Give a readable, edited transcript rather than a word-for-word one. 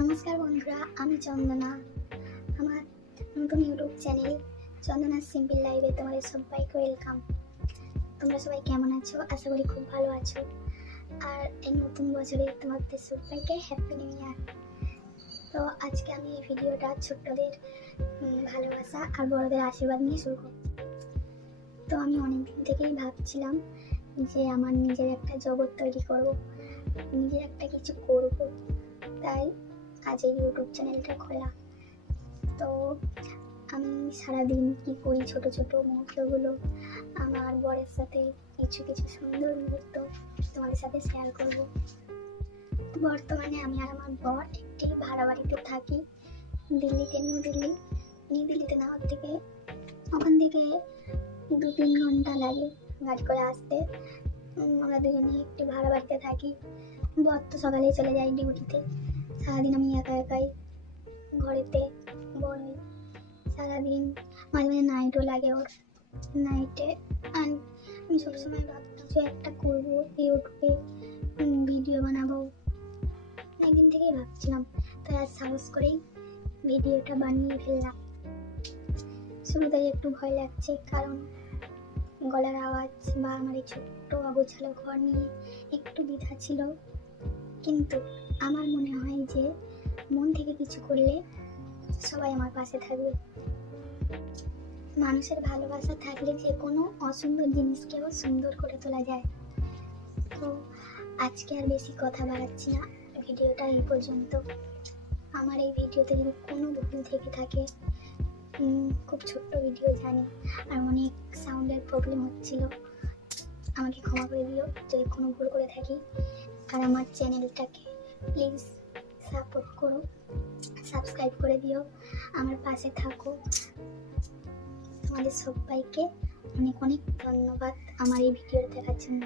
নমস্কার বন্ধুরা, আমি চন্দনা। আমার নতুন ইউটিউব চ্যানেল চন্দনা সিম্পল লাইফে তোমাদের সবাইকে ওয়েলকাম। তোমরা সবাই কেমন আছো? আশা করি খুব ভালো আছো। আর এই নতুন বছরে তোমাদের সবাইকে হ্যাপি নিউ ইয়ার। তো আজকে আমি এই ভিডিওটা ছোট্টদের ভালোবাসা আর বড়দের আশীর্বাদ নিয়ে শুরু করছি। তো আমি অনেকদিন থেকেই ভাবছিলাম যে আমার নিজের একটা জগৎ তৈরি করব, নিজের একটা কিছু করব, তাই আজ এই ইউটিউব চ্যানেলটা খোলা। তো আমি সারাদিন কি করি, ছোট ছোট মুহূর্তগুলো, আমার বরের সাথে কিছু কিছু সুন্দর মুহূর্ত তোমাদের সাথে শেয়ার করব। বর্তমানে আমি আর আমার বর একটি ভাড়া বাড়িতে থাকি, দিল্লিতে। নিউ দিল্লিতে নেওয়ার থেকে ওখান থেকে 2-3 ঘন্টা লাগে গাড়ি করে আসতে। আমরা দুজনে একটি ভাড়া বাড়িতে থাকি। বর তো সকালেই চলে যায় ডিউটিতে। সারাদিন আমি একা একাই ঘরেতে বড় হই। সারাদিন মাঝে মাঝে নাইটও লাগে ওর। নাইটে আমি সবসময় ভাবতাম যে একটা করবো, ইউটিউবে ভিডিও বানাবো, একদিন থেকেই ভাবছিলাম। তাই আজ সাহস করেই ভিডিওটা বানিয়ে ফেললাম। শুরুতেই একটু ভয় লাগছে, কারণ গলার আওয়াজ বা আমার এই ছোট্ট অগোছালো ঘর নিয়ে একটু দ্বিধা ছিল। কিন্তু আমার মনে হয় যে মন থেকে কিছু করলে সবাই আমার পাশে থাকবে। মানুষের ভালোবাসা থাকলে যে কোনো অসুন্দর জিনিসকেও সুন্দর করে তোলা যায়। তো আজকে আর বেশি কথা বাড়াচ্ছি না, ভিডিওটা এই পর্যন্ত। আমার এই ভিডিওতে যদি কোনো ভুল থেকে থাকে, খুব ছোট্ট ভিডিও জানি, আর অনেক সাউন্ডের প্রবলেম হচ্ছিল, আমাকে ক্ষমা করে দিও যদি কোনো ভুল করে থাকি। আর আমার চ্যানেলটাকে প্লিজ সাপোর্ট করো, সাবস্ক্রাইব করে দিও, আমার পাশে থাকো। তোমাদের সবাইকে অনেক অনেক ধন্যবাদ আমার এই ভিডিও দেখার জন্য।